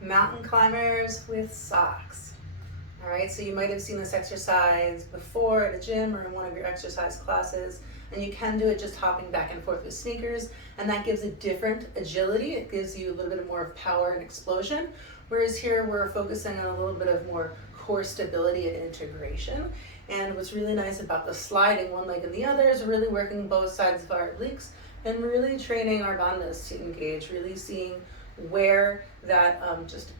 mountain climbers with socks. All right, so you might have seen this exercise before at a gym or in one of your exercise classes, and you can do it just hopping back and forth with sneakers, and that gives a different agility. It gives you a little bit more of power and explosion, whereas here we're focusing on a little bit of more core stability and integration. And what's really nice about the sliding one leg and the other is really working both sides of our obliques and really training our bandhas to engage, really seeing where that just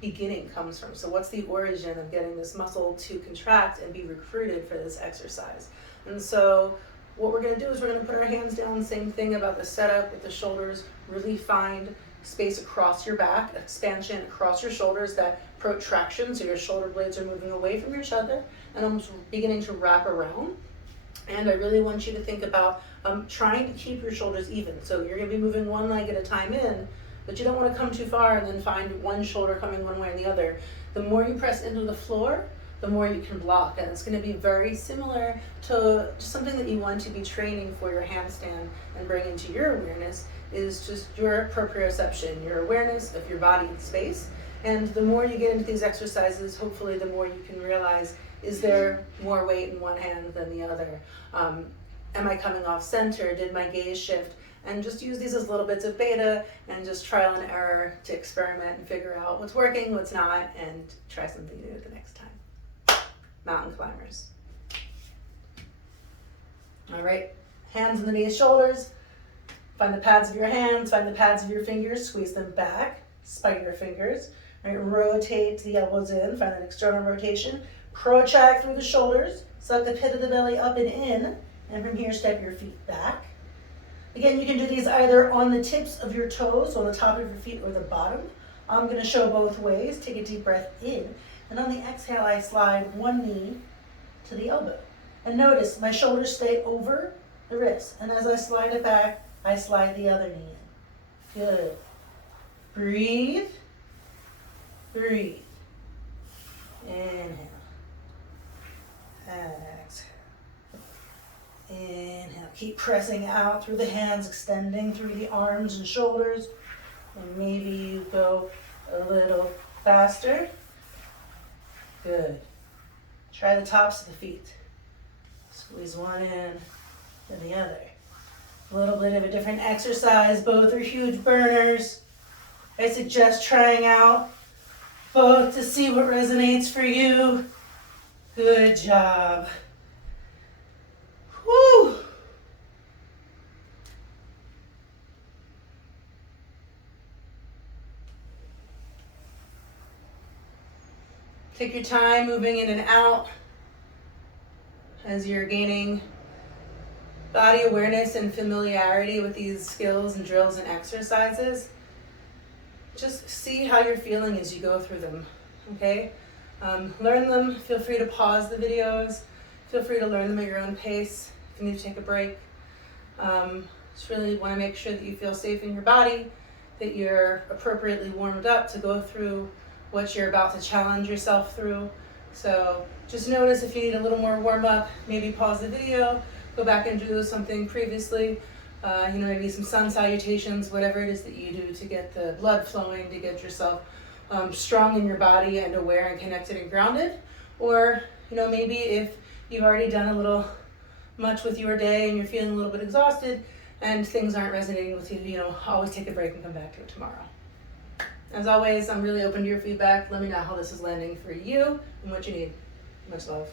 beginning comes from. So what's the origin of getting this muscle to contract and be recruited for this exercise? And so what we're going to do is we're going to put our hands down, same thing about the setup with the shoulders, really find space across your back, expansion across your shoulders, that protraction, so your shoulder blades are moving away from each other and almost beginning to wrap around. And I really want you to think about trying to keep your shoulders even. So you're going to be moving one leg at a time in, but you don't want to come too far and then find one shoulder coming one way and the other. The more you press into the floor, the more you can block. And it's going to be very similar to just something that you want to be training for your handstand and bring into your awareness is just your proprioception, your awareness of your body in space. And the more you get into these exercises, hopefully the more you can realize, is there more weight in one hand than the other? Am I coming off center? Did my gaze shift? And just use these as little bits of beta and just trial and error to experiment and figure out what's working, what's not, and try something new the next time. Mountain climbers. All right, hands underneath shoulders. Find the pads of your hands, find the pads of your fingers, squeeze them back, spike your fingers. All right, rotate the elbows in, find an external rotation. Protract through the shoulders, suck the pit of the belly up and in, and from here step your feet back. Again, you can do these either on the tips of your toes, on the top of your feet, or the bottom. I'm going to show both ways. Take a deep breath in, and on the exhale, I slide one knee to the elbow. And notice my shoulders stay over the wrist, and as I slide it back, I slide the other knee in. Good. Breathe. Breathe. Inhale. Exhale. Inhale. Keep pressing out through the hands, extending through the arms and shoulders. And maybe you go a little faster. Good. Try the tops of the feet. Squeeze one in and the other. A little bit of a different exercise. Both are huge burners. I suggest trying out both to see what resonates for you. Good job. Whew. Take your time moving in and out as you're gaining body awareness and familiarity with these skills and drills and exercises. Just see how you're feeling as you go through them, okay? Learn them. Feel free to pause the videos. Feel free to learn them at your own pace if you need to take a break. Just really want to make sure that you feel safe in your body, that you're appropriately warmed up to go through what you're about to challenge yourself through. So just notice if you need a little more warm up, maybe pause the video, go back and do something previously. Maybe some sun salutations, whatever it is that you do to get the blood flowing, to get yourself strong in your body and aware and connected and grounded. Or, maybe if you've already done a little much with your day and you're feeling a little bit exhausted and things aren't resonating with you, always take a break and come back to it tomorrow. As always, I'm really open to your feedback. Let me know how this is landing for you and what you need. Much love.